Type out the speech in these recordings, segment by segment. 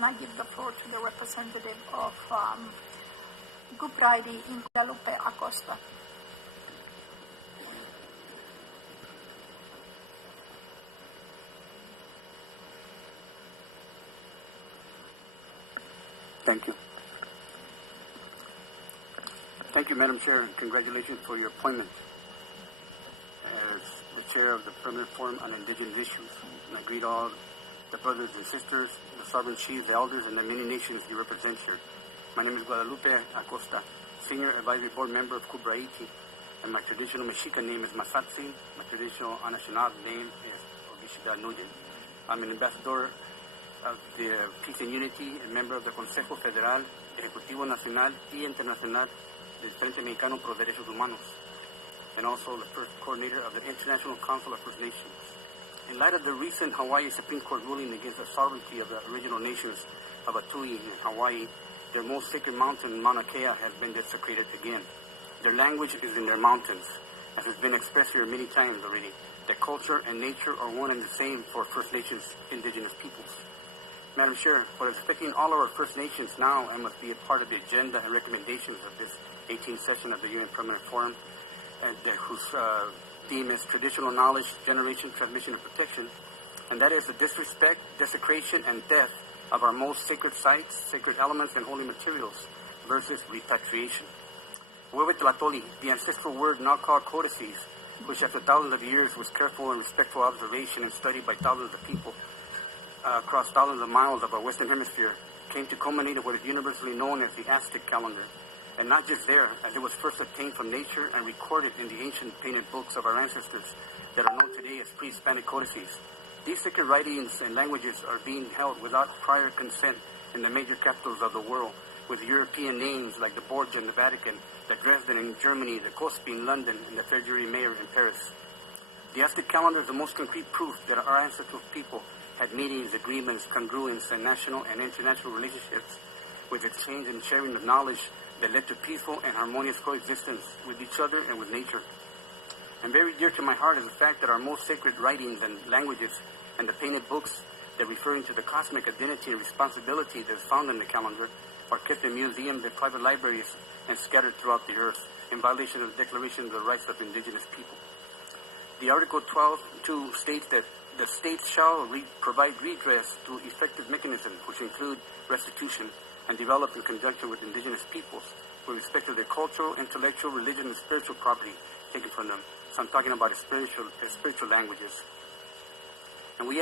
and I give the floor to the representative of UNDRIP in UeUeTlatolli Amoxtli. Thank you. Thank you, Madam Chair, and congratulations for your appointment as the Chair of the Permanent Forum on Indigenous Issues. And I greet all the brothers and sisters, the sovereign chiefs, the elders, and the many nations you represent here. My name is Guadalupe Acosta, Senior Advisory Board Member of UNDRIP, and my traditional Mexican name is Mazatzin. My traditional Anishinaabe name is Ogishida Nuyen. I'm an ambassador of the Peace and Unity, a member of the Consejo Federal, Ejecutivo Nacional y Internacional del Frente Mexicano por Derechos Humanos, and also the first coordinator of the International Council of First Nations. In light of the recent Hawaii Supreme Court ruling against the sovereignty of the original nations of Atui and Hawaii, their most sacred mountain, Mauna Kea, has been desecrated again. Their language is in their mountains, as has been expressed here many times already. Their culture and nature are one and the same for First Nations indigenous peoples. Madam Chair, what is affecting all of our First Nations now and must be a part of the agenda and recommendations of this 18th session of the UN Permanent Forum, and whose theme is traditional knowledge, generation, transmission, and protection, and that is the disrespect, desecration, and death of our most sacred sites, sacred elements, and holy materials versus repatriation. UeUeTlatolli, the ancestral word now called CODICES, which after thousands of years was careful and respectful observation and studied by thousands of people across thousands of miles of our Western Hemisphere, came to culminate in what is universally known as the Aztec calendar. And not just there, as it was first obtained from nature and recorded in the ancient painted books of our ancestors that are known today as pre-Hispanic codices. These sacred writings and languages are being held without prior consent in the major capitals of the world, with European names like the Borgia in the Vatican, the Dresden in Germany, the Cospi in London, and the Fejevary Mayer in Paris. The Aztec calendar is the most concrete proof that our ancestral people had meetings, agreements, congruence, and national and international relationships with exchange and sharing of knowledge that led to peaceful and harmonious coexistence with each other and with nature. And very dear to my heart is the fact that our most sacred writings and languages and the painted books that referring to the cosmic identity and responsibility that is found in the calendar are kept in museums and private libraries and scattered throughout the earth in violation of the Declaration of the Rights of Indigenous People. The Article 12.2 states that the states shall provide redress through effective mechanisms which include restitution and developed in conjunction with indigenous peoples with respect to their cultural, intellectual, religious, and spiritual property taken from them. So I'm talking about spiritual languages. And we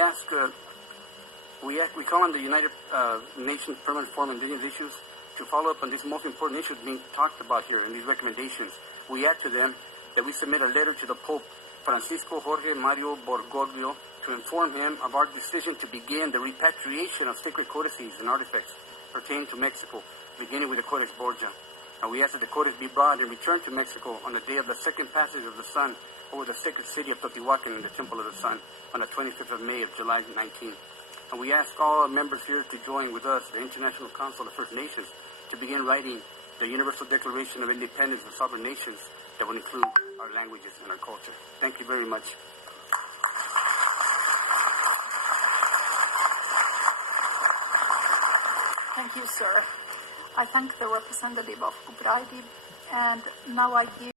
call on the United Nations Permanent Forum on Indigenous Issues to follow up on these most important issues being talked about here in these recommendations. We add to them that we submit a letter to the Pope Francisco Jorge Mario Borgoglio to inform him of our decision to begin the repatriation of sacred codices and artifacts pertaining to Mexico, beginning with the Codex Borgia. And we ask that the codex be brought and returned to Mexico on the day of the second passage of the sun over the sacred city of Teotiuakan in the Temple of the Sun on the 25th of May of July 19. And we ask all members here to join with us, the International Council of First Nations, to begin writing the Universal Declaration of Independence of Sovereign Nations that will include our languages and our culture. Thank you very much. Thank you, sir. I thank the representative of UNDRIP, and now I give